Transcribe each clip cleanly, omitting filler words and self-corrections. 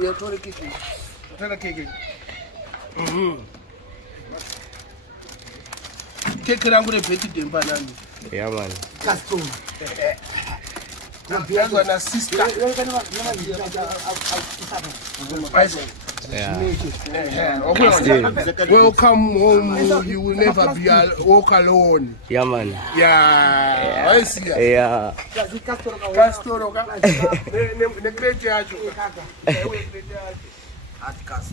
uyathola keki. Uthola keki. Keki langu le birthday mpanani. Yeah man. Custom. Ngiyazwa na sister. Yeah. Welcome home. You will never be walk alone. Yeah man. Yeah. Yeah. Castoro ka. Ne kreti yacho. Hard cast.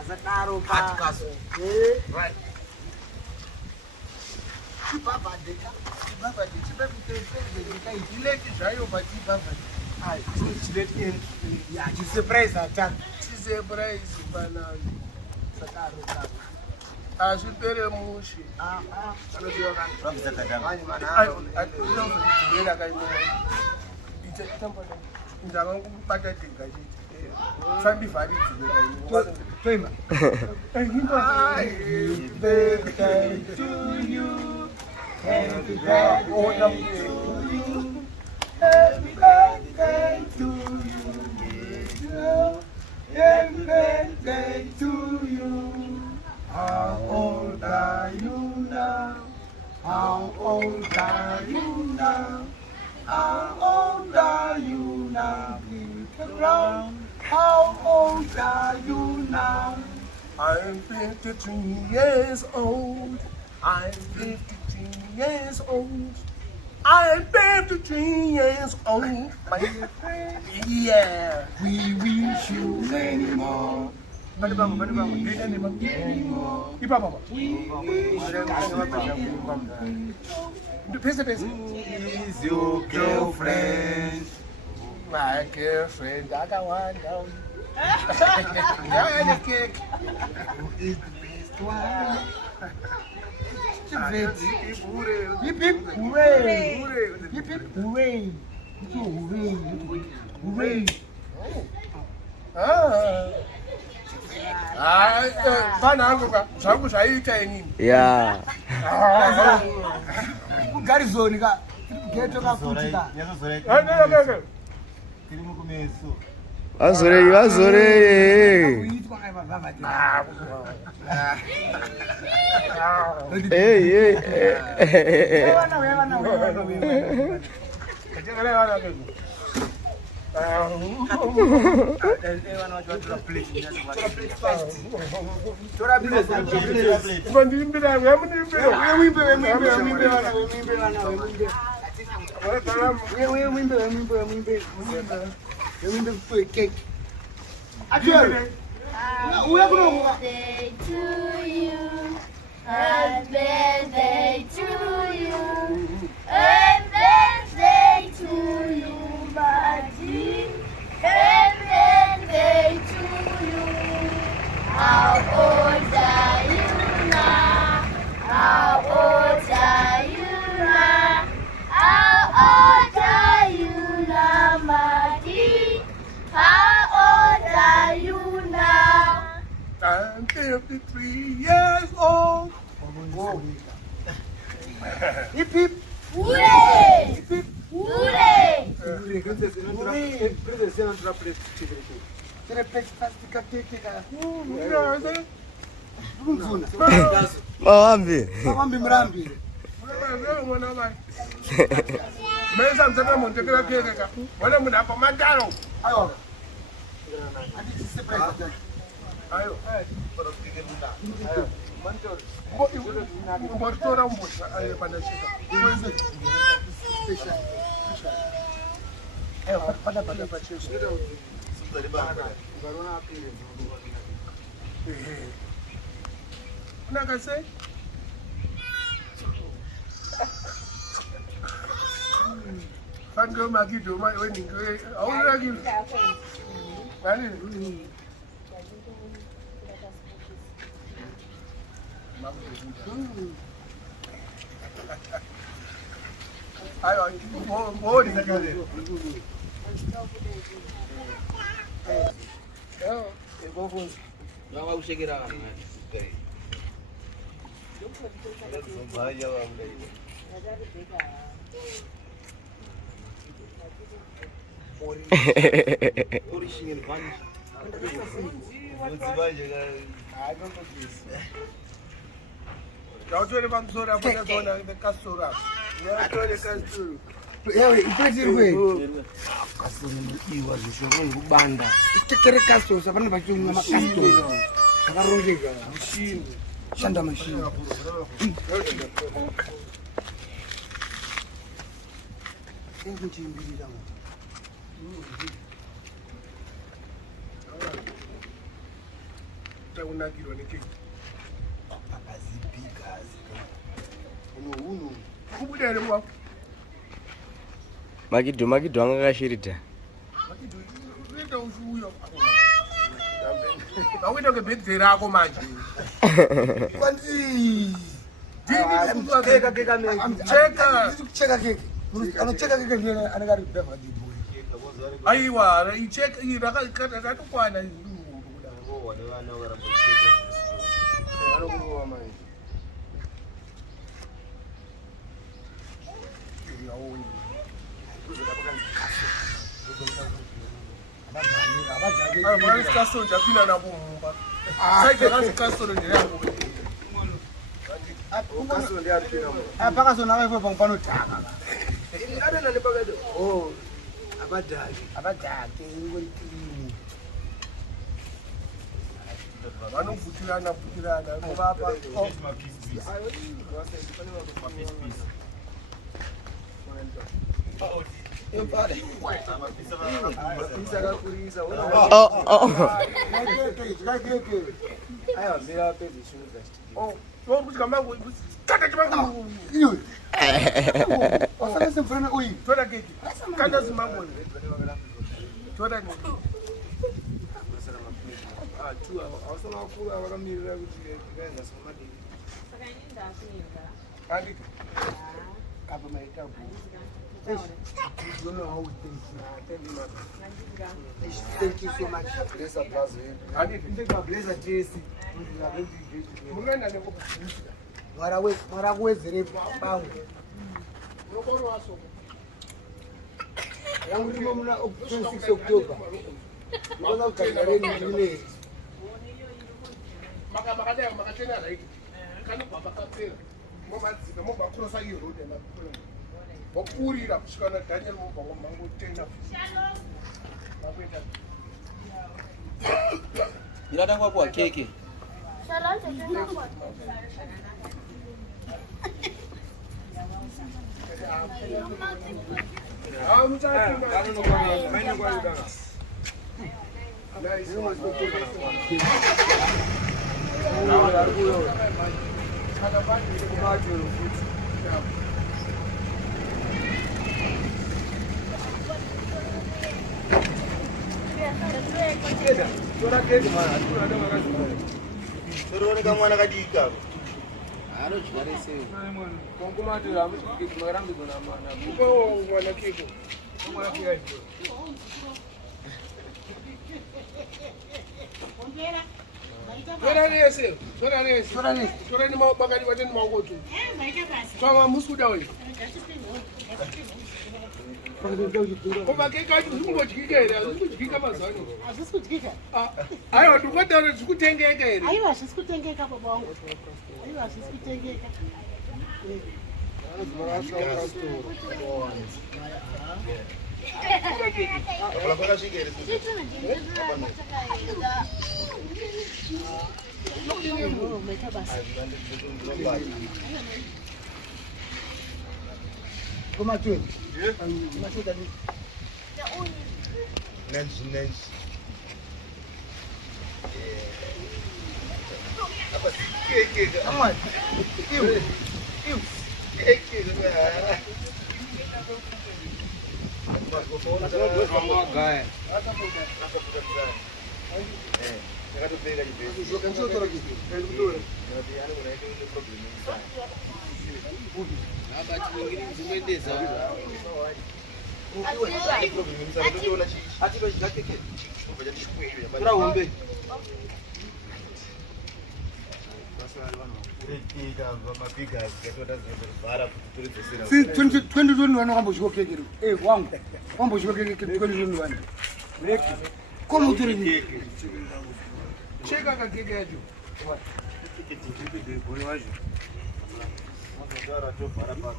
Azataro ka. Hard cast. Right. Baba deka. Baba deka. Deka ileki zvayo bati baba. Ai, chideti ya surprise attack. Surprise banana. Sakaro ka. Azvipere mushi. Anoziva kana. Rabisa kadama. Ai, ndinozodzera kaimo. Ite tambona. Ndava kubata denga chete. Fambi vari dzine kaimo. Thelma. Happy birthday to you. Happy birthday to you. Happy birthday to you. Happy birthday to you. How old are you now? How old are you now? How old are you now? Look around. How old are you now? I'm 53 years old. I'm 53 years old. I'm 53 years old. My friend. Yeah. We wish you many more. Many more. Is your girlfriend? My girlfriend, I got one down. Yeah, cake. Who is the best one? Hip hip hooray! Hip hip hooray! Hooray! Bananguka, zvangu zvaita inini. Yeah. Kugarizoni ka geto kafutika. Tiri mukumeso. Vazore. Hey. Happy birthday to you. Happy birthday to you. Happy birthday to you, Buddy. Happy birthday to you. How old are you now? How old are you now? How old are you now, Buddy? How old are you now? I'm 53 years old. Whoa. Hip hip. Hooray! Hip hip. Hooray! Mawambi mrambi. Mesa mtaka montekela keka. Wala muna pa mandalo. Ayo. Ati surprise. Ayo. Para tige munda. Ayo. Mantor. Motora mbosha ayo pandashika. Iwenze special. Ayo pada pacheso. Sudari banga. Ngarona apire. Unakase? Fango Makidho my wedding. How are you? Vale. Ayo, mo ni sakale. Yo, vamos. Vamos chegar lá. Vaya, vamos. Shanda machine. Makidho angakashirita. Awuita ke Wedzera ako manje. Kwanzi. Cheka keke. Anocheka keke ndiye anakari kubva ndiboy. Aiwa, icheka irakakata kwana nduru kuda. Wane vana varamba cheka. Vanokuwa manje. Yawo. Parkerson away from Panotaka. Oh, abadaki. Vanokutirana kuvapa. You know how we think. Thank you so much. Bless our blessing. I didn't think of bless a JC. Wedzera bangu. Yangu ndimo mna 6 October. Mbona ukajareni vile? Makatena right. Kana baba kapera. Moba crossa hiyo road na Wakurira kushikana Daniel Mubongo mango tena. Ndatangwa kwa keke. Como é que é? See, 2021 wamboshika keke. Wangu. Wamboshika keke 2021. Como tu ri? Chega ka keke yacho.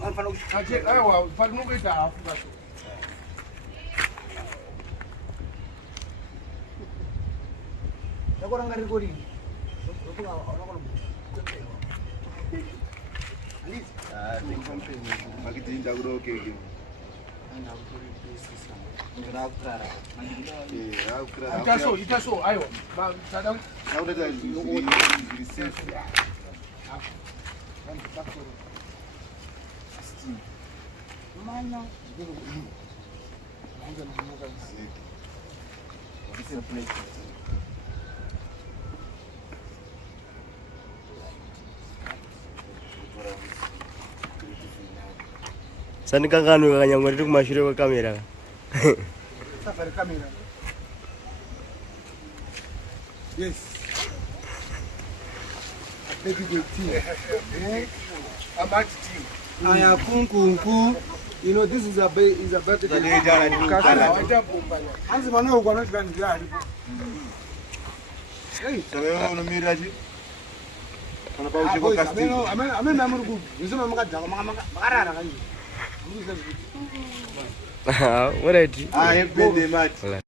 Anfana kuchaje aiwa pakunokuita hafu kacho. Yakoranga rikori. Makidinda keke. Itaso, aiwa. Ba tada. Mana. Sani kakanu kakanyangwa ndi kumashure kwa kamera. Safari kamera. Yes. Baby good team. I'm at team. I am kunku. You know this is a birthday. Hansi mana ukwana ndani ali. Hey, sabe no miraji. Kana pa ushiko casting. Amena amuru kuzuma makadza makarara kanyi. What I do? I have been the match.